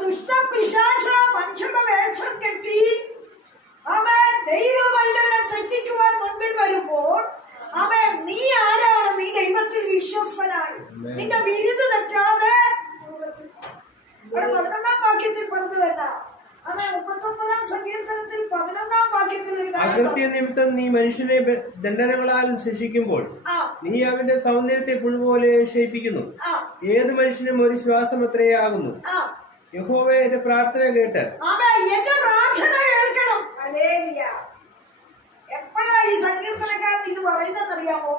ദുഷ്ടപിശാച മനുഷ്യരുടെ വേഷം കെട്ടി അവൻ ദൈവവചനം തെറ്റിക്കുവാൻ മുൻപിൽ വരുമ്പോൾ അവൻ നീ ആരാണ്? നീ ദൈവത്തിൽ വിശ്വസ്തനായി നിന്റെ വിരുദ് തെറ്റാതെ 11-ാം വാക്യത്തിൽ പറഞ്ഞതല്ല. അവൻ 39-ാം സങ്കീർത്തനത്തിൽ 11-ാം വാക്യത്തിൽ അകൃത്യ നിമിത്തം നീ മനുഷ്യനെ ദണ്ഡനങ്ങളാൽ ശിക്ഷിക്കുമ്പോൾ നീ അവന്റെ സൗന്ദര്യത്തെ പുഴുപോലെ ക്ഷയിപ്പിക്കുന്നു. ഏത് മനുഷ്യനും ഒരു ശ്വാസം അത്രേ ആകുന്നു. യഹോവേ എന്റെ പ്രാർത്ഥന കേട്ട് എന്റെ പ്രാർത്ഥന കേൾക്കണം. എപ്പോഴാ ഈ സങ്കീർത്തനക്കാരൻ ഇത് പറയുന്നറിയാമോ?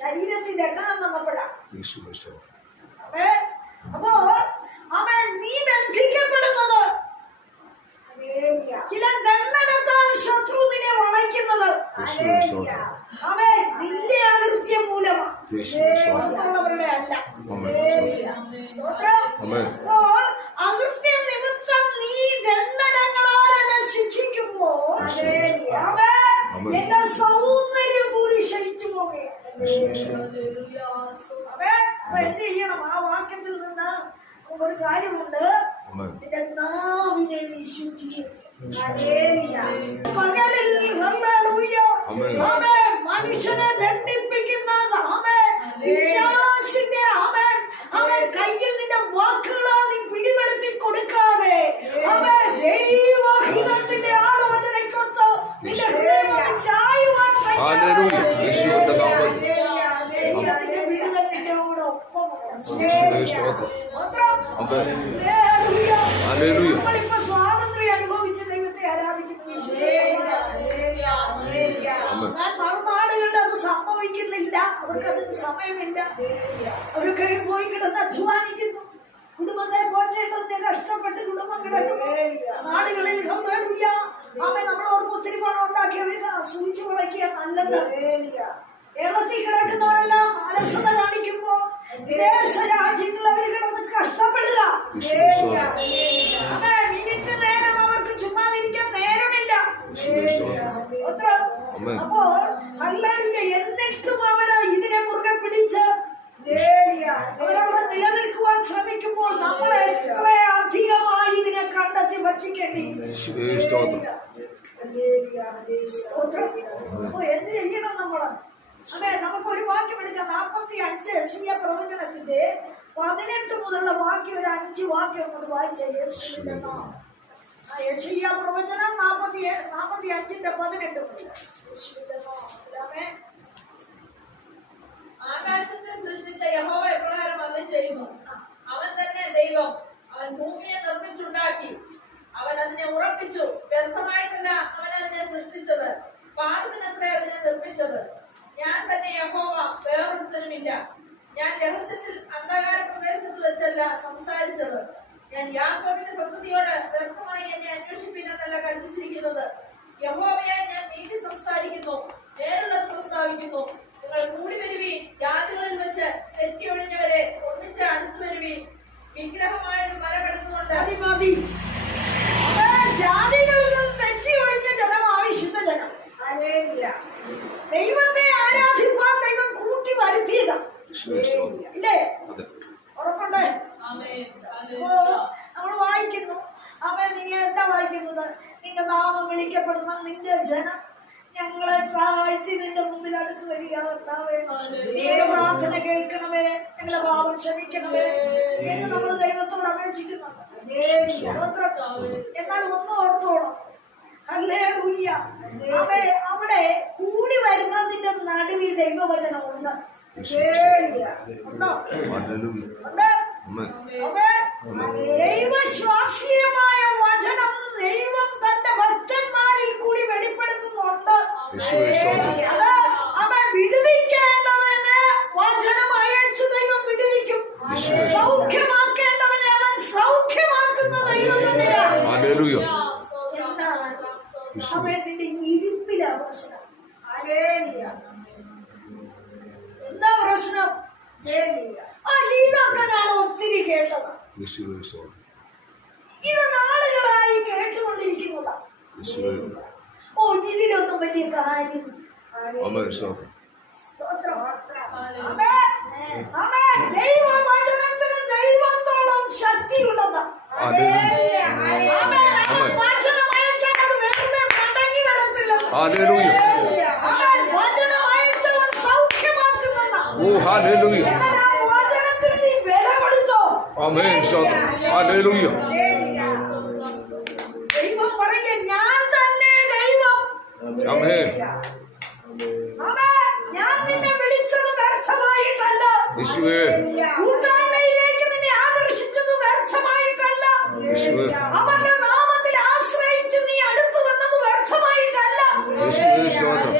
ശരീരത്തിൽ ദണ്ഡനം വന്നപ്പോഴാ. അപ്പോ അവൻ നീ ബന്ധിക്കപ്പെടുന്നത് ചില ദണ്ഡനത്താൽ ശത്രു നിന്നെ വളയ്ക്കുന്നത് അവൻ നിന്റെ അകൃത്യം മൂലമാണ്, മറ്റുള്ളവരുടെ അല്ല. അപ്പോൾ അകൃത്യം നിമിത്തം നീ ദണ്ഡനങ്ങളാൽ എന്നെ ശിക്ഷിക്കുമ്പോൾ അവൻ എന്റെ സൗന്ദര്യം കൂടി ക്ഷയിച്ചു പോവുകയാണ്. എന്ത് ചെയ്യണം? ആ വാക്യത്തിൽ നിന്ന് ഒരു കാര്യമുണ്ട്. നിന്റെ നാവിനെ നീ ശുചീകരിക്കണം. മനുഷ്യനെ ദണ്ഡിപ്പിക്കുന്ന പിശാചിന്റെ അവൻ കയ്യിൽ നിന്റെ വാക്കുകളാ നീ പിടിപെടുത്തി കൊടുക്കാതെ അവൻ ദൈവഹിതത്തിന്റെ ആലോചനയ്ക്കൊത്ത് നിന്റെ ഹൃദയം ചായുവാൻ സ്വാതന്ത്ര്യം അനുഭവിച്ച ദൈവത്തെ ആരാധിക്കുന്നു. മറുനാടുകളിൽ അത് സംഭവിക്കുന്നില്ല. അവർക്കതിന് സമയമില്ല. അവരൊക്കെ പോയി കിടന്ന് അധ്വാനിക്കുന്നു. കുടുംബത്തെ പോറ്റേണ്ടതിന് കഷ്ടപ്പെട്ട് കുടുംബം കിടക്കുന്നു. നാടുകളിൽ അവൻ നമ്മളോർക്ക് ഒത്തിരി പണം ഉണ്ടാക്കി അവർ സൂചിച്ചു വളയ്ക്കുക നല്ലത്. കേരളത്തിൽ കിടക്കുന്നവരെല്ലാം അലസത കാണിക്കുമ്പോ വിദേശ രാജ്യങ്ങളിൽ അവർ കിടന്ന് കഷ്ടപ്പെടുക. മിനിറ്റ് നേരം അവർക്ക് ചുമ്മാതിരിക്കാൻ നേരമില്ല. അപ്പോൾ എന്നിട്ടും അവര് ഇതിനെ മുറുകെ പിടിച്ച് അവരവിടെ നിലനിൽക്കുവാൻ ശ്രമിക്കുമ്പോൾ നമ്മളെ എത്ര അധികമായി ഇതിനെ കണ്ടെത്തി ഭക്ഷിക്കേണ്ടി. അപ്പൊ എന്ത് ചെയ്യണം നമ്മള്? അതെ, നമുക്ക് ഒരു വാക്യം എടുക്കാം. 45 യെശയ്യാ പ്രവചനത്തിന്റെ 18 മുതലുള്ള വാക്യം, ഒരു 5 വാക്യം കൊണ്ട് വായിച്ച യെശയ്യാ പ്രവചനം 45-ന്റെ 18 മുതൽ. ആകാശത്തെ സൃഷ്ടിച്ച യഹോവ എപ്രകാരം അരുളിച്ചെയ്യുന്നു. അവൻ തന്നെ ദൈവം. അവൻ ഭൂമിയെ നിർമ്മിച്ചുണ്ടാക്കി. അവൻ അതിനെ ഉറപ്പിച്ചു. വ്യർത്ഥമായിട്ടല്ല അവൻ അതിനെ സൃഷ്ടിച്ചത്, പാർപ്പിനത്രേ അതിനെ നിർമ്മിച്ചത്. ഞാൻ തന്നെ യഹോവ, വേറൊരുത്തനുമില്ല. ഞാൻ രഹസ്യത്തിൽ അന്ധകാര പ്രദേശത്ത് വെച്ചല്ല സംസാരിച്ചത്. ഞാൻ യാക്കോബിന്റെ സന്തതിയോട് വ്യർത്ഥമായി എന്നെ അന്വേഷിപ്പിക്കാനല്ല കൽപ്പിച്ചിരിക്കുന്നത്. യഹോവയായി ഞാൻ നീതി സംസാരിക്കുന്നു, നേരുള്ളത് പ്രസ്താവിക്കുന്നു. നിങ്ങൾ കൂടി വരുവീൻ, ജാതികളിൽ വെച്ച് തെറ്റിയൊഴിഞ്ഞവരെ ഒന്നിച്ച് അടുത്തു വരുവീൻ. വിഗ്രഹമായ ഒരു മരം എടുത്തുകൊണ്ട് ജാതികളിൽ തെറ്റിയൊഴിഞ്ഞ ജനം ആവശ്യത്തെ ജനം ദൈവത്തെ ആരാധിക്കാൻ ദൈവം കൂട്ടി വരുത്തിയതാ. ഇല്ലേ? ഉറപ്പുണ്ടേ? നമ്മൾ വായിക്കുന്നു. അവൻ നീ എന്താ വായിക്കുന്നത്? നിന്റെ നാമം വിളിക്കപ്പെടുന്ന നിന്റെ ജനം ഞങ്ങളെ താഴ്ത്തി നിന്റെ മുമ്പിൽ അടുത്ത് വരിക. നിന്റെ പ്രാർത്ഥന കേൾക്കണമേ, ഞങ്ങളെ പാപം ക്ഷമിക്കണമേ എന്ന് നമ്മൾ ദൈവത്തോട് അപേക്ഷിക്കുന്നുണ്ട്. എന്നാൽ ഒന്ന് ഓർത്തോണം, ഹല്ലേലൂയ, അവിടെ കൂടി വരുന്നതിന്റെ നടുവിൽ ദൈവവചനം ഉണ്ട്. ദൈവശ്വാസീയമായ വചനം ദൈവം തന്റെ ഭക്തന്മാരിൽ കൂടി വെളിപ്പെടുത്തുന്നുണ്ട്. അവൻ വിടുവിക്കേണ്ടവന് വചനം അയച്ചു ദൈവം വിടുവിക്കും. സൗഖ്യമാക്കേണ്ടവനെ അവൻ സൗഖ്യമാക്കുന്ന ദൈവം തന്നെയാണ്. അവന്റെ ഇരിപ്പിലാ പ്രശ്നം. എന്താ പ്രശ്നം? ഇതൊക്കെ ഞാൻ ഒത്തിരി കേട്ടതാ. ഇത് നാളുകളായി കേട്ടുകൊണ്ടിരിക്കുന്നതാ. ഇതിലൊന്നും വലിയ കാര്യം. ദൈവവചനത്തിന് ദൈവത്തോളം ഹല്ലേലൂയ. അവൻ വചനം അയച്ചവൻ സൗഖ്യമാക്കുമെന്ന. ഓ ഹല്ലേലൂയ. എന്നാൽ ആ വചനത്തിന് നീ വില കൊടുത്തോ? ആമേൻ. സ്തോത്രം. ഹല്ലേലൂയ. ദൈവം പറയ ഞാൻ തന്നെ ദൈവം. ആമേൻ. അവൻ ഞാൻ നിന്നെ വിളിച്ചത് വ്യർത്ഥമായിട്ടല്ല. യേശുവേ. കൂട്ടായ്മയിലേക്ക് നിന്നെ ആകർഷിച്ചത് വ്യർത്ഥമായിട്ടല്ല. യേശുവേ. അവന്റെ നാമത്തിൽ ആശ്രയിച്ച് നീ അടുത്തു വന്നത് വ്യർത്ഥമായിട്ടല്ല. യേശുവേ. സ്തോത്രം.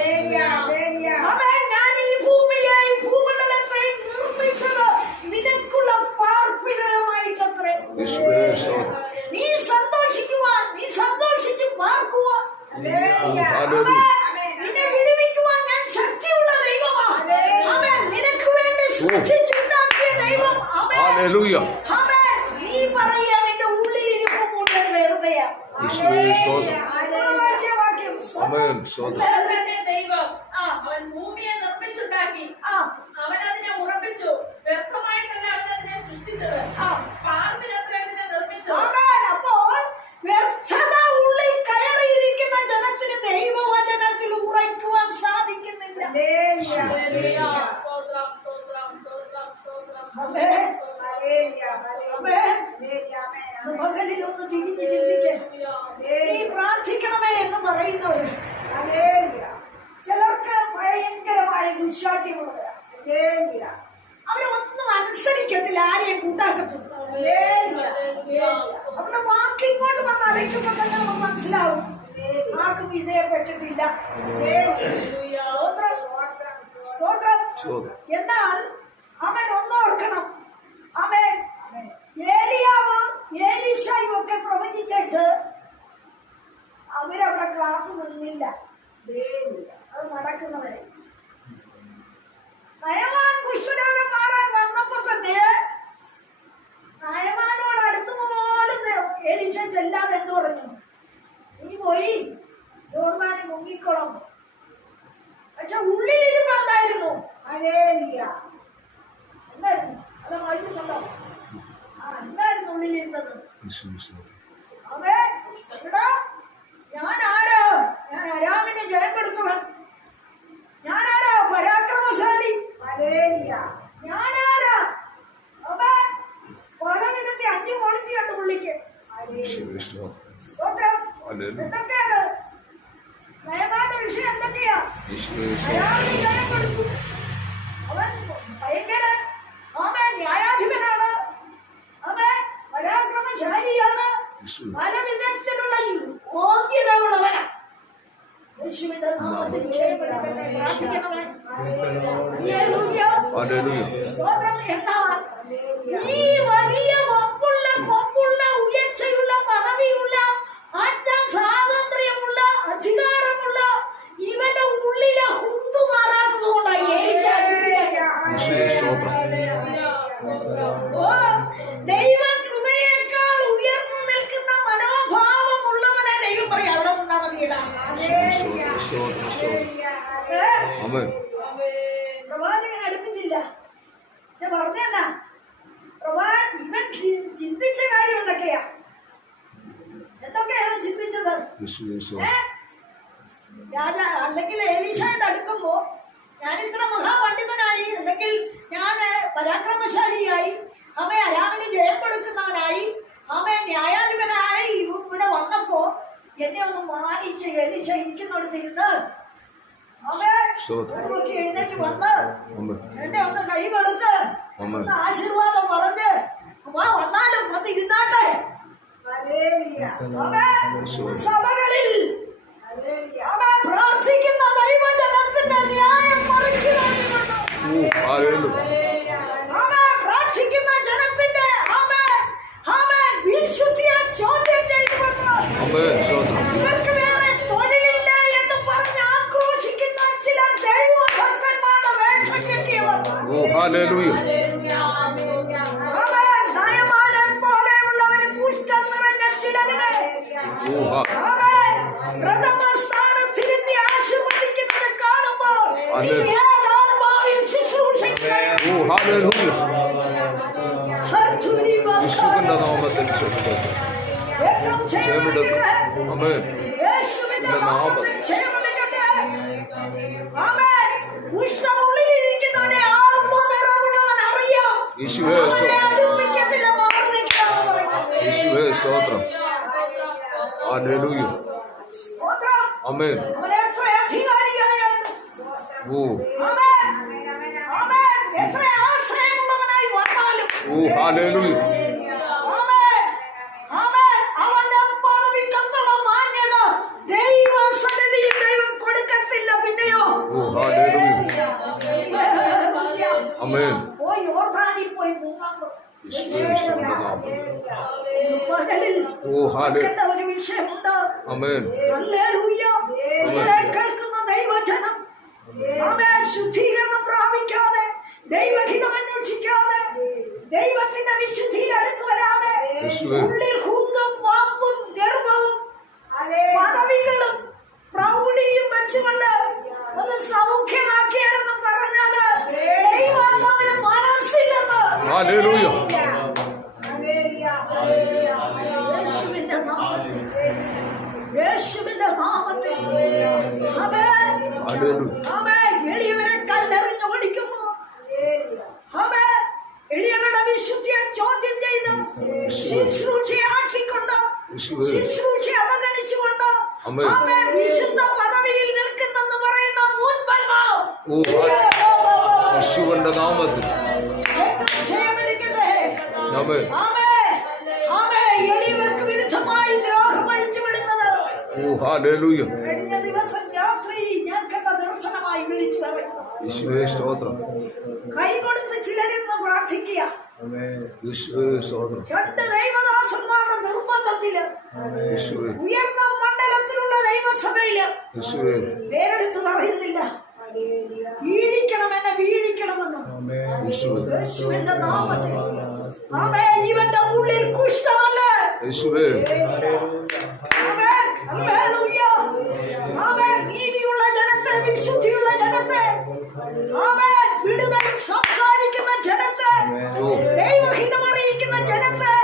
അവൻ ഞാൻ ഈ ഭൂമിയെയും ഭൂമണ്ഡലത്തെയും നിർമ്മിച്ചത് നിനക്കുള്ള പാർപ്പിടമായിട്ടത്രേ. യേശുവേ. സ്തോത്രം. നീ സന്തോഷിക്കുവാൻ, നീ സന്തോഷിച്ച് പാർക്കുവാൻ, ഹല്ലേലൂയ. നിന്നെ വിടുവിക്കുവാൻ ഞാൻ ശക്തിയുള്ള ദൈവമാണ്. അവൻ നിനക്ക് വേണ്ടി സൃഷ്ടിച്ചുണ്ടാക്കിയ ദൈവം. ഹല്ലേലൂയ. അവൻ നീ പറയാ നിന്റെ ഉള്ളിൽ ഇരിപ്പ് മുഴുവൻ വെറുതെയാ. യേശുവേ. സ്തോത്രം. വാക്യം ആമേൻ. സ്തോത്രം. അവൻ തന്നെ ദൈവം. അവൻ ഭൂമിയെ നിർമ്മിച്ചുണ്ടാക്കി. അവൻ അതിനെ ഉറപ്പിച്ചു. വ്യർത്ഥമായിട്ടല്ല അവൻ അതിനെ സൃഷ്ടിച്ചത്. പാർപ്പിനത്ര അതിനെ നിർമ്മിച്ചു. അപ്പോൾ വ്യർത്ഥത ഉള്ളിൽ കയറിയിരിക്കുന്ന ജനത്തിന് ദൈവവചനത്തിൽ ഉറയ്ക്കുവാൻ സാധിക്കുന്നില്ല. ഹല്ലേലൂയ. സ്തോത്രം, സ്തോത്രം, സ്തോത്രം, സ്തോത്രം. ആമേൻ. മകളിലൊന്ന് തിരിഞ്ഞ് ചിന്തിക്കേ. നീ പ്രാർത്ഥിക്കണമേ എന്ന് പറയുന്നവര് ചിലർക്ക് ഭയങ്കരമായ ദുശാഠ്യമുള്ളവരാ. അവരൊന്നും അനുസരിക്കത്തില്ല, ആരെയും കൂട്ടാക്കത്തില്ല. അവരുടെ വാക്കിങ്ങോട്ട് വന്ന് അടയ്ക്കുമ്പോ തന്നെ നമുക്ക് മനസ്സിലാവും ആർക്കും വിധേയപ്പെട്ടിട്ടില്ല. സ്തോത്രം. എന്നാൽ അവൻ ഒന്നോർക്കണം, അവൻ ഏലിയാവും ഏലീശയും ഒക്കെ പ്രവചിച്ചു അവരവിടെ കാത്തു നിന്നില്ല. അത് നടക്കുന്നവരെ നയമാൻ കുഷ്ഠരോഗം മാറാൻ വന്നപ്പോ തന്നെ നയമാനോട് അടുത്തുമ്പോ പോലും ഏലീശ ചെല്ലാതെ എന്ന് പറഞ്ഞു, നീ പോയി യോർദാനിൽ മുങ്ങിക്കോളം. പക്ഷെ ഉള്ളിലിരുമ്പ് എന്തായിരുന്നു? എന്തായിരുന്നു? അത് വായിക്കുന്നുണ്ടോ? എന്തായിരുന്നു ഉള്ളിലിരുന്നത്? അവേ എടാ, ഞാൻ ആരാ? ഞാൻ അരാമിനെ ജയം കൊടുത്തവൻ. ഞാനാരാ? പരാക്രമശാലി. ഞാനാരാ? അവൻ പല വിധത്തെ 5 ക്വാളിറ്റി ഉണ്ട് പുള്ളിക്ക്. സ്തോത്രം. എന്തൊക്കെയാണ് നയമാന്റെ വിഷയം? എന്തൊക്കെയാ? അരാമിന് ജയം കൊടുത്തു. അവൻ ഭയങ്കര ന്യായാധിപനാണ്. അവൻ പരാക്രമശാലിയാണ്. പല വിധത്തിലുള്ള യോഗ്യതയുള്ളവനാ. യേശുവിന്റെ നാമത്തിൽ ക്ഷേമപ്പെടട്ടെ. പ്രാർത്ഥിക്കണമേ. ഹല്ലേലൂയ. സ്തോത്രം. എന്നാൽ ഈ വലിയ കൊമ്പുള്ള ഉയർച്ചയുള്ള പദവിയുള്ള സ്വാതന്ത്ര്യമുള്ള അധികാരമുള്ള ഇവന്റെ ഉള്ളിലെ ഹുങ്ക് മാറാത്തത് കൊണ്ടാണ് ദൈവ കൃപയേക്കാൾ ഉയർന്നു നിൽക്കുന്ന മനോഭാവമുള്ളവനെ ദൈവം പറയാം അവിടെ നിന്നാ മതിയിടാം. പ്രവാചകൻ അടുപ്പിച്ചില്ല. പറഞ്ഞെന്നാ ഇവൻ ചിന്തിച്ച കാര്യം എന്തൊക്കെയാ? എന്തൊക്കെയാണ് ചിന്തിച്ചത്? അല്ലെങ്കിൽ ഏലീശായുടെ അടുക്കുമ്പോ ഞാൻ ഇത്ര മഹാപണ്ഡിതനായി, അല്ലെങ്കിൽ ഞാൻ പരാക്രമശാലിയായി, അവൻ അരാമിന് ജയം കൊടുക്കുന്നവനായി, അവൻ ന്യായാധിപനായി ഇവിടെ വന്നപ്പോ എന്നെ ഒന്ന് മാനിച്ച് ഏലീശ ഇരിക്കുന്നിടത്തിരുന്ന് അവൻ എഴുന്നേറ്റ് വന്ന് എന്നെ ഒന്ന് കൈ കൊടുത്ത് ഒന്ന് ആശീർവാദം പറഞ്ഞ് വന്നാലും വന്ന് ഇരുന്നാട്ടെ. സഭകളിൽ അവൻ പ്രാർത്ഥിക്കുന്ന ദൈവജനത്തിന്റെ ന്യായം മറിച്ചു കളഞ്ഞുകൊണ്ട് അവൻ പ്രാർത്ഥിക്കുന്ന ജനത്തിന്റെ അവൻ വിശുദ്ധിയെ ചോദ്യം ചെയ്തുകൊണ്ട് ഇവർക്ക് വേറെ തൊഴിലില്ല എന്ന് പറഞ്ഞ് ആക്രോശിക്കുന്ന ചില ദൈവഭക്തന്മാരുടെ വേഷം കെട്ടിയവർ അവൻ നയമാനം പോലെയുള്ളവന് കുഷ്ഠം നിറഞ്ഞ ചിലതിനെ പ്രഥമ സ്ഥാനത്തിരുത്തി ആശീർവദിക്കുന്നത് കാണുമ്പോൾ നീ ഏതാത്മാവിൽ ശുശ്രൂഷിക്കണം. യേശുവിന്റെ നാമത്തിൽ ക്ഷേമമെടുക്കട്ടെ. ആമേൻ. കുഷ്ഠമുള്ളിലിരിക്കുന്നവനെ ആത്മനിറവുള്ളവൻ അറിയാം. യേശുവേ അവനെ സ്തോത്രം. അടുപ്പിക്കത്തില്ല, മാറി നിൽക്കാമെന്ന് പറയുന്നു. യേശുവേ സ്തോത്രം. ഹല്ലേലൂയ. സ്തോത്രം. ആമേൻ. അവൻ എത്ര അധികാരിയായാലും, ഓ ആമേൻ, ആമേൻ, എത്ര ആശ്രയമുള്ളവനായി വന്നാലും, ഹല്ലേലൂയ. ആമേൻ, ആമേൻ, അവന്റെ പദവിക്കുള്ള മാന്യത ദൈവസന്നിധിയിൽ ദൈവം കൊടുക്കത്തില്ല. പിന്നെയോ ഹല്ലേലൂയ. ആമേൻ. പോയി യോർദാനിൽ പോയി മുങ്ങാൻ പകലിൽ ഹല്ലേലൂയ. കേട്ട ഒരു വിഷയമുണ്ട്. ആമേൻ. ഹല്ലേലൂയ. ഇവിടെ കേൾക്കുന്ന ദൈവജനം, ആമേൻ, ശുദ്ധീകരണം പ്രാപിക്കാതെ, ദൈവഹിതം അന്വേഷിക്കാതെ, ദൈവത്തിന്റെ വിശുദ്ധിയിൽ അടുത്ത് വരാതെ, യേശുവേ. ഉള്ളിൽ കുങ്കും വാമ്പും ഗർവവും പദവികളും പ്രൗഢിയും വെച്ചുകൊണ്ട് ഒന്ന് സൗഖ്യമാക്കിയാലെന്ന് പറഞ്ഞാല് ദൈവാത്മാവിന് മനസ്സില്ലെന്ന്. ഹല്ലേലൂയ. യേശുവിന്റെ നാമത്തിൽ, യേശുവിന്റെ നാമത്തിൽ, ആമേൻ, ഹല്ലേലൂയ. ആമേൻ. എളിയവരെ കല്ലെറിഞ്ഞ് ഓടിക്കുന്നു. ആമേൻ. എളിയവരുടെ വിശുദ്ധിയെ ചോദ്യം ചെയ്ത്, ശുശ്രൂഷയെ ആക്കിക്കൊണ്ട്, യേശുവേ. ശുശ്രൂഷയെ അവഗണിച്ചുകൊണ്ട്, ആമേൻ. ആമേൻ, വിശുദ്ധ പദവിയിൽ നിൽക്കുന്നെന്ന് പറയുന്ന മുൻപന്മാർ യേശുവിന്റെ നാമത്തിൽ. ജയമെടുക്കട്ടെ. ആമേൻ. ആമേൻ, ആമേൻ. എളിയവർക്ക് വിരുദ്ധമായി ദ്രോഹം അഴിച്ചു വിടുന്നത് ഹല്ലേലൂയ. കഴിഞ്ഞ ദിവസം രാത്രി ഞാൻ കണ്ട ദർശനമായി വിളിച്ചു പറയുന്നു. യേശുവേ സ്തോത്രം. കൈകൊടുത്ത് ചിലരിന്ന് പ്രാർത്ഥിക്കുക. യേശുവേ സ്തോത്രം. രണ്ട് ദൈവദാസന്മാരുടെ നിർബന്ധത്തില് യേശുവേ. ഉയർന്ന മണ്ഡലത്തിലുള്ള ദൈവസഭയില് യേശുവേ. പേരെടുത്ത് പറയുന്നില്ല, വീഴിക്കണമെന്ന് വീഴിക്കണമെന്ന് യേശുവേ. യേശുവിന്റെ നാമത്തിൽ. ആമേൻ. ഇവന്റെ ഉള്ളിൽ കുഷ്ഠമല്ല. യേശുവേ. ആമേൻ. ഹല്ലേലൂയ. ആമേൻ. നീതിയുള്ള ജനത്തെ, വിശുദ്ധിയുള്ള ജനത്തെ, ആമേൻ, വിടുതൽ സംസാരിക്കുന്ന ജനത്തെ, ദൈവഹിതം അറിയിക്കുന്ന ജനത്തെ,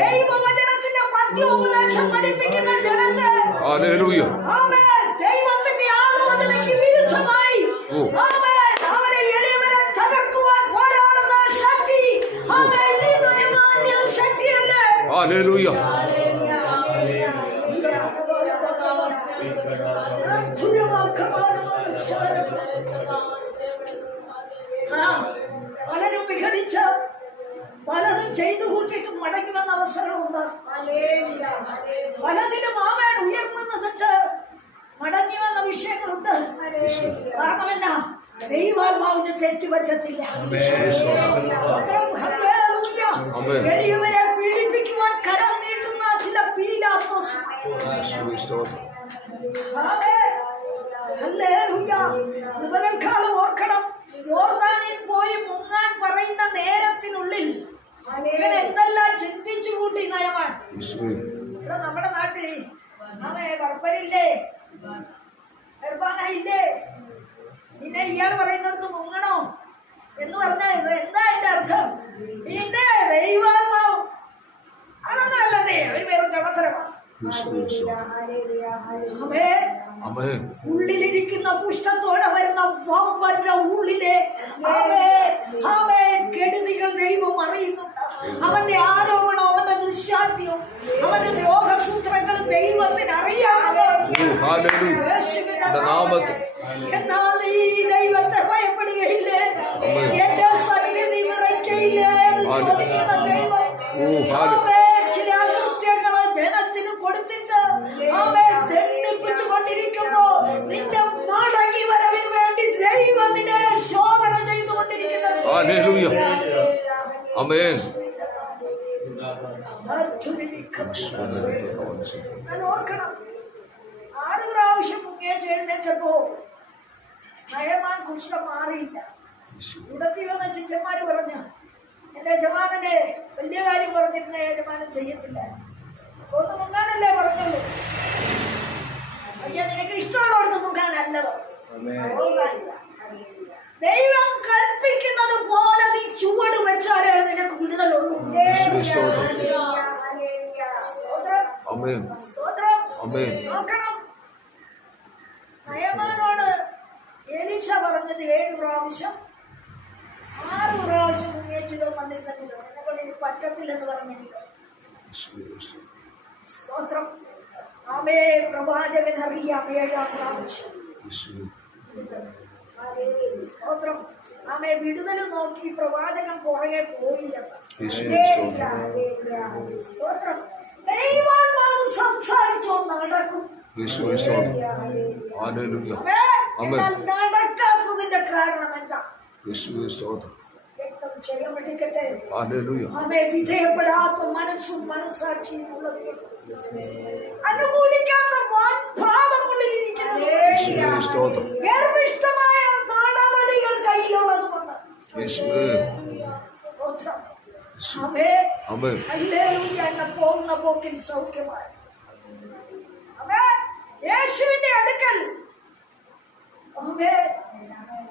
ദൈവവചനത്തിന്റെ പദ്യോപദേശം പഠിപ്പിക്കുന്ന ജനത്തെ, ഹല്ലേലൂയ. ആമേൻ, ദൈവത്തിന്റെ ആലോചനയ്ക്ക് വിരുദ്ധമായി, ആമേൻ, അവരെ എളിയവരെ തകർക്കുവാൻ പോരാടുന്ന ശക്തി, ആമേൻ, ഈ നയമാന്യ ശക്തിയല്ലേ. ഹല്ലേലൂയ. പലരും വിഘടിച്ച് പലതും ചെയ്തു കൂട്ടിയിട്ട് മടങ്ങി വന്ന അവസരമുണ്ട്. പലതിനും ആമേൻ ഉയർന്നു നിന്നിട്ട് മടങ്ങി വന്ന വിഷയങ്ങളുണ്ട്. കാരണം എന്നാ, ദൈവാത്മാവിനെ തെറ്റുപറ്റത്തില്ല. എളിയവരെ പീഡിപ്പിക്കുവാൻ കരം നീട്ടുന്ന ചില പീലാത്തോസ്. യേശുവേ സ്തോത്രം. പകൽക്കാലം ഓർക്കണം, യോർദാനിൽ പോയി മുങ്ങാൻ പറയുന്ന നേരത്തിനുള്ളിൽ ഇവൻ എന്തെല്ലാം ചിന്തിച്ചു കൂട്ടി നയമാൻ. യേശുവേ. ഇവിടെ നമ്മുടെ നാട്ടിൽ കർപ്പനില്ലേ, നിർബാനയില്ലേ, പിന്നെ ഇയാൾ പറയുന്നിടത്ത് മുങ്ങണോ എന്ന് പറഞ്ഞാൽ എന്താ അതിന്റെ അർത്ഥം? ഇതിന്റെ ദൈവാത്മാവും അതൊന്നും അല്ലേ, ഒരു പേരും കടത്തരമാണ്. യേശുവേ സ്തോത്രം. ആമേൻ. ഉള്ളിലിരിക്കുന്ന പുഷ്ടത്തോടെ വരുന്ന വമ്പന്റെ ഉള്ളിലെ കെടുതികൾ ദൈവം അറിയുന്നുണ്ട്. അവന്റെ ആരോപണം, അവന്റെ ദുശാന്തിയും, അവന്റെ രോഗസൂത്രങ്ങളും ദൈവത്തിന് അറിയാമോ. എന്നാൽ നീ ദൈവത്തെ ഭയപ്പെടുകയില്ലേ, എന്റെ സന്നിധി വിറയ്ക്കയില്ലേ എന്ന് ചോദിക്കുന്ന ദൈവം ചില കൃത്യങ്ങള് ജനത്തിന് കൊടുത്തിട്ട് അവയെ തെണ്ണിപ്പിച്ചു കൊണ്ടിരിക്കുന്നു. നിന്റെ മടങ്ങി വരവിന് വേണ്ടി ദൈവം നിന്നെ ശോധന ചെയ്തുകൊണ്ടിരിക്കുന്നത്. ആമേൻ. ഞാൻ ഓർക്കണം, 6 പ്രാവശ്യം മുങ്ങിയ എഴുന്നേറ്റപ്പോ നയമാൻ കുഷ്ഠം മാറിയില്ല. ഉടത്തി വന്ന ശിഷ്യന്മാര് പറഞ്ഞ, എന്റെ യജമാനനെ വലിയ കാര്യം പറഞ്ഞിരുന്ന യജമാനൻ ചെയ്യത്തില്ല, ഒന്ന് മുങ്ങാനല്ലേ പറഞ്ഞുള്ളൂ. അയ്യ, നിനക്ക് ഇഷ്ടമുള്ളവർക്ക് മുങ്ങാനല്ലോ. ദൈവം കൽപ്പിക്കുന്നത് പോലെ നീ ചുവട് വെച്ചാലേ നിനക്ക് വിടുതലുള്ളൂ. നോക്കണം, നയമാനോട് എലീശ പറഞ്ഞത് 7 പ്രാവശ്യം 6 പ്രാവശ്യം മുങ്ങിയച്ചിലോ വന്നിരുന്നെങ്കിലോ എന്നെ കൊണ്ട് ഇനി പറ്റത്തില്ലെന്ന് പറഞ്ഞെങ്കിലോ. സ്തോത്രം. ആമേ. പ്രവാചകൻ അറിയാം 7-ാം പ്രാവശ്യം. സ്തോത്രം. ആമേ. വിടുതൽ നോക്കി പ്രവാചകൻ പുറകെ പോയില്ല. സ്തോത്രം. ദൈവാത്മാവ് സംസാരിച്ചോ നടക്കും. നടക്കാത്തതിന്റെ കാരണം എന്താ? വിധേയപ്പെടാത്ത മനസ്സും മനസ്സാക്ഷിയും ഉള്ളത് അനുകൂലിക്കാത്ത ഭാവങ്ങളിലിരിക്കുന്നത് ഗർഭിഷ്ഠമായ നടപടികൾ കയ്യിലുള്ളത് കൊണ്ട് എന്നെ പോകുന്ന പോക്കിൽ സൗഖ്യമായി. യേശുവിന്റെ അടുക്കൽ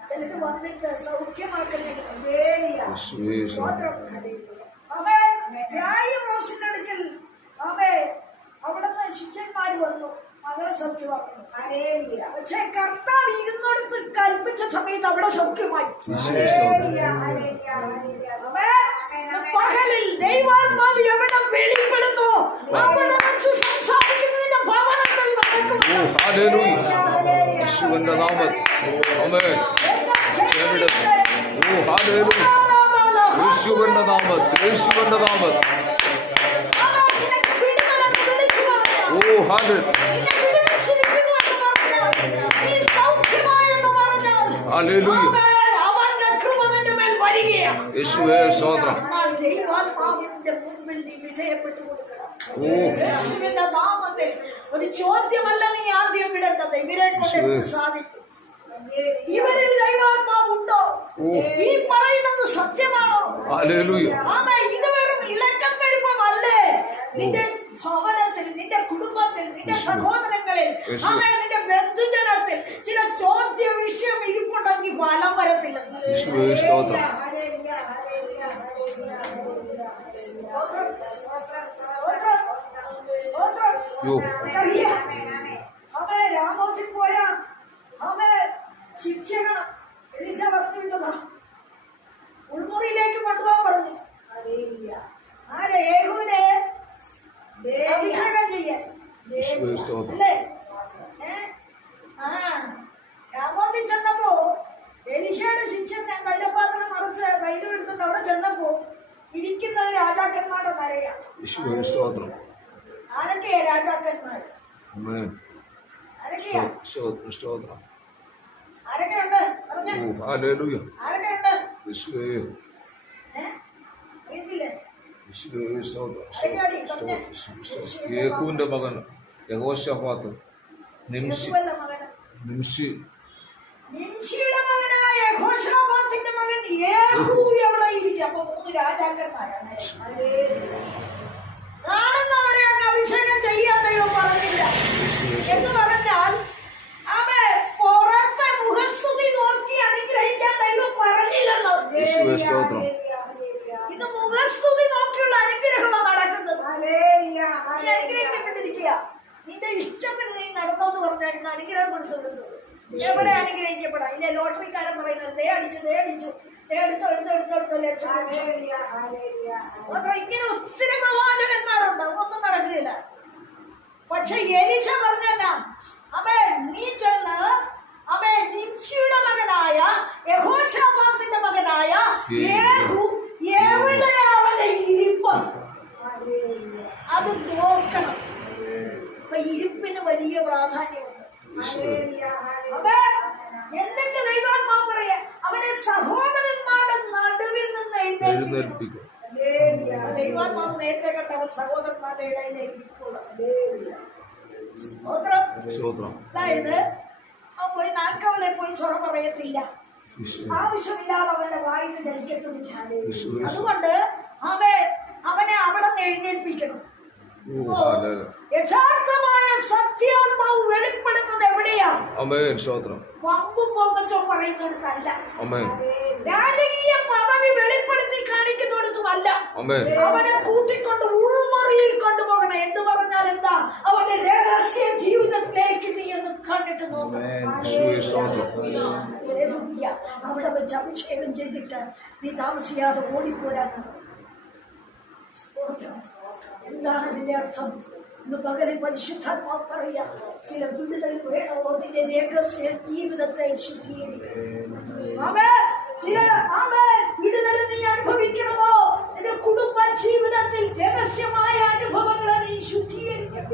ചിലത് വന്നിട്ട് സൗഖ്യമാക്കലേ അടുക്കൽ അവിടുന്ന് ശിഷ്യന്മാര് വന്നു മകളെ സൗഖ്യമാക്കുന്നു. പക്ഷെ കർത്താവ് ഇരുന്നോടത്ത് കൽപ്പിച്ച സമയത്ത് അവിടെ സൗഖ്യമായി. പകലിൽ ദൈവാത്മാവ് എവിടെ വെളിപ്പെടുന്നു അവിടെ വെച്ച് സംസാരിക്കുന്നതിന്റെ ഭവനത്തിൽ നടക്കും. അവന്റെ കൃപന്റെ മേൽ വരികയാണ്. ദൈവാത്മാവിന്റെ മുൻപിൽ നീ വിധേയപ്പെട്ടു കൊടുക്കണം. യേശുവിന്റെ നാമത്തിൽ ഒരു ചോദ്യമല്ല നീ ആദ്യം വിടേണ്ടത്. ഇവരെ കൊണ്ട് സാധിക്കും. ഇവരിൽ ദൈവാത്മാവുണ്ടോ? ഈ പറയുന്നത് സത്യമാണോ? ഇത് വെറും ഇളക്കം വരുമ്പമല്ലേ നിന്റെ ഭവനത്തിൽ, നിന്റെ കുടുംബത്തിൽ, നിന്റെ സഹോദരങ്ങളിൽ, നിന്റെ ബന്ധുജനത്തിൽ ചില ചോദ്യ വിഷയം ഇരിപ്പുണ്ടെങ്കിൽ ഫലം വരത്തില്ല. രാമോത്തിൽ പോയ ശിക്ഷണം എലീശ പറഞ്ഞിട്ടതാ ഉൾമുറിയിലേക്ക് കൊണ്ടുപോകാൻ പറഞ്ഞു. ആരെ? യേഹൂവിനെ അഭിഷേകം ചെയ്യാൻ അല്ലേ? രാമോത്തിൽ ചെന്നപ്പോ എലീശയുടെ ശിക്ഷനെ കല്ലപാത്രം മറിച്ച് കയ്യിലും എടുത്തിട്ട് അവിടെ ചെന്നപ്പോ ഇരിക്കുന്നത് രാജാക്കന്മാരുടെ നിരയാണ്. ആരൊക്കെയാ രാജാക്കന്മാർ? ആരൊക്കെയാ? ആരൊക്കെയുണ്ട്? ആരൊക്കെയുണ്ട്? യേഹൂവിന്റെ മകൻ യഹോശാഫാത്ത്, നിംശിയുടെ മകനായ യഹോശാഫാത്തിന്റെ മകൻ യേഹൂ എവിടെ ഇരിക്കും? അപ്പൊ 3 രാജാക്കന്മാരാണ്. കാണുന്നവരെ അങ്ങ് അഭിഷേകം ചെയ്യാൻ ദൈവം പറഞ്ഞില്ല എന്ന് പറഞ്ഞാൽ പുറത്തെ മുഖസ്തുതി നോക്കി അനുഗ്രഹിക്കാൻ ദൈവം പറഞ്ഞില്ലല്ലോ. ഇത് മുഖസ്തുതി നോക്കിയുള്ള അനുഗ്രഹമാണ് നടക്കുന്നത്. അനുഗ്രഹിക്കപ്പെട്ടിരിക്കുക. നിന്റെ ഇഷ്ടത്തിന് നീ നടന്നോന്ന് പറഞ്ഞാൽ ഇന്ന് അനുഗ്രഹം കൊടുത്തു വിടുന്നു. എവിടെ അനുഗ്രഹിക്കപ്പെടാം? ഇല്ല, ലോട്ടറിക്കാരൻ പറയുന്നത് ദേ അടിച്ചു എടുത്തെടുത്തെടുത്തെടുത്തു ലക്ഷം. ഇങ്ങനെ ഒത്തിരി പ്രവാചകന്മാരുണ്ട്, ഒന്നും നടക്കുകയില്ല. പക്ഷെ എലീശ പറഞ്ഞല്ല, നീ ചെന്ന് നിംശിയുടെ മകനായ യഹോശാഫാത്തിന്റെ മകനായ യേഹൂ എവിടെ അവന്റെ ഇരിപ്പ് അത് നോക്കണം. അപ്പൊ ഇരിപ്പിന് വലിയ പ്രാധാന്യമുണ്ട്. എന്നിട്ട് ദൈവാത്മാവ് പറയാ അവനെ സഹോദരന്മാരുടെ നടുവിൽ നിന്ന് എഴുന്നേൽപ്പിക്കും. ദൈവാത്മാവ് നേരത്തെ കണ്ട അവൻ സഹോദരന്മാരുടെ ഇടയിലേക്ക് അതായത് അവൻ പോയി നാൽക്കവളെ പോയി ചൊറ പറയത്തില്ല. ആവശ്യമില്ലാതെ അവന്റെ വായിന് ചലിക്കത്തില്ല. അതുകൊണ്ട് അവനെ അവിടെ നിന്ന് എഴുന്നേൽപ്പിക്കണം. യഥാർത്ഥമായ സത്യാത്മാവ് വെളിപ്പെടുന്നത് എവിടെയാ? വമ്പും പൊങ്ങച്ചോ പറയുന്നിടത്തല്ല. രാജകീയ പദവി വെളിപ്പെടുത്തി വിളിക്കുന്നിടത്തുമല്ല. ആമേൻ. അവനെ കൂട്ടിക്കൊണ്ട് ഉൾമറിയിൽ കൊണ്ടുപോകണം. എന്ന് പറഞ്ഞാൽ എന്താ? അവന്റെ രഹസ്യ ജീവിതത്തിലേക്ക് നീ ഒന്ന് കണ്ടിട്ട് നോക്കണം. യേശുവേ സ്തോത്രം. ഹല്ലേലൂയ. അവിടെ വെച്ച് അഭിഷേകം ചെയ്തിട്ട് നീ താമസിയാതെ ഓടിപ്പോരാൻ. എന്താണ് ഇതിന്റെ അർത്ഥം? ഇന്ന് പകരം പരിശുദ്ധാത്മാവ് പറയാ, ചില വിടുതൽ വേണമോ നിന്റെ രഹസ്യ ജീവിതത്തെ ശുദ്ധീകരിക്കണം. വിടുതൽ നീ അനുഭവിക്കണമോ? നിന്റെ കുടുംബ ജീവിതത്തിൽ രഹസ്യമായ അനുഭവങ്ങളെ നീ ശുദ്ധീകരിക്കണം.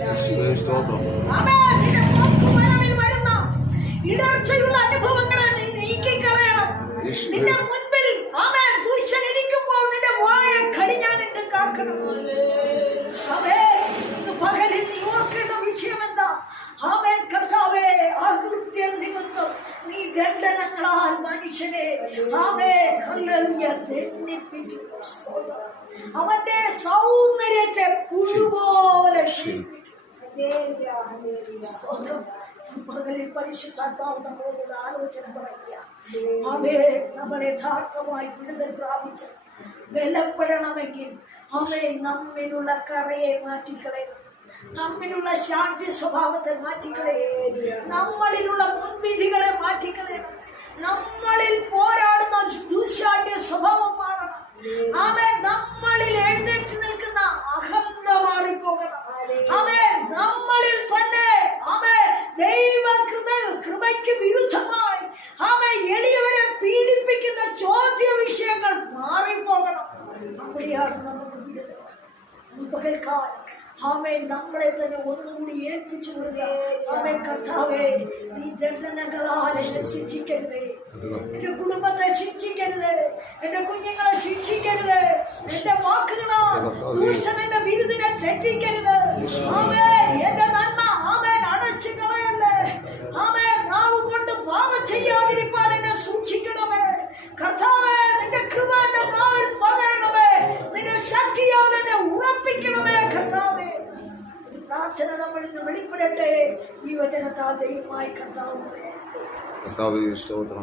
യേശുവേ സ്തോത്രം. നിന്റെ പോക്കുവരവിൽ വരുന്ന ഇടർച്ചയുള്ള അനുഭവങ്ങളെ നീ നീക്കിക്കളയണം. നിന്റെ മുൻപിൽ ദുഷ്ടൻ ഇരിക്കുമ്പോൾ നിന്റെ വായ കടിഞ്ഞാണിട്ട് കാക്കണം. ഇന്ന് പകലിൽ നീ ഓർക്കേണ്ട വിഷയം എന്താ? കർത്താവേ, ആ കൃത്യം നിമിത്തം നീ ദണ്ഡനങ്ങളാൽ മനുഷ്യനെ ദണ്ഡിപ്പിക്കും. അവന്റെ സൗന്ദര്യത്തെ പുഴുപോലെ പകലിൽ പരിശുദ്ധാത്മാവ് നമ്മളോട് ആലോചന പറയുക. നമ്മൾ യഥാർത്ഥമായി വിടുതൽ പ്രാപിച്ച് ബലപ്പെടണമെങ്കിൽ നമ്മിലുള്ള കറയെ മാറ്റിക്കളയണം. നമ്മിലുള്ള ശാന്തി സ്വഭാവത്തെ മാറ്റിക്കളയണം. നമ്മളിലുള്ള മുൻവിധികളെ മാറ്റിക്കളയണം. നമ്മളിൽ പോരാടുന്ന ദുശാഠ്യ സ്വഭാവം മാറണം. നമ്മളിൽ എഴുന്നേറ്റ് നിൽക്കുന്ന അഹന്ത മാറിപ്പോകണം. നമ്മളിൽ തന്നെ ദൈവ കൃപയ്ക്ക് വിരുദ്ധമായി എളിയവരെ പീഡിപ്പിക്കുന്ന ചോദ്യ വിഷയങ്ങൾ മാറിപ്പോകണം. അവിടെയാണ് നമുക്ക് പകൽക്കാലം നമ്മളെ തന്നെ ഒന്നുകൂടി ഏൽപ്പിച്ചു കൊടുക്കുക. കർത്താവേ, നീ ദണ്ഡനങ്ങളാലെ ശിക്ഷിക്കരുതേ. എന്റെ കുടുംബത്തെ ശിക്ഷിക്കരുത്. എന്റെ കുഞ്ഞുങ്ങളെ ശിക്ഷിക്കരുത്. എന്റെ വാക്കുകളാൽ ദൂഷണന്റെ വിരുദിനെ തെറ്റിക്കരുത്. എന്റെ നന്മ അടച്ചു കളയല്ലേ. നാവ് കൊണ്ട് പാപം ചെയ്യാതിരിപ്പാൻ എന്നെ സൂക്ഷിക്കണമേ. കർത്താവേ, നിന്റെ കൃപ എന്റെ നാവിൽ പകരണമേ. നിന്റെ ശക്തിയാൽ എന്നെ ഉറപ്പിക്കണമേ. കർത്താവേ, പ്രാർത്ഥന നമ്മൾ ഇന്ന് വെളിപ്പെടട്ടെ. ഈ വചനത്താൽ ദൈവമായി കർത്താവേ സ്തോത്രം.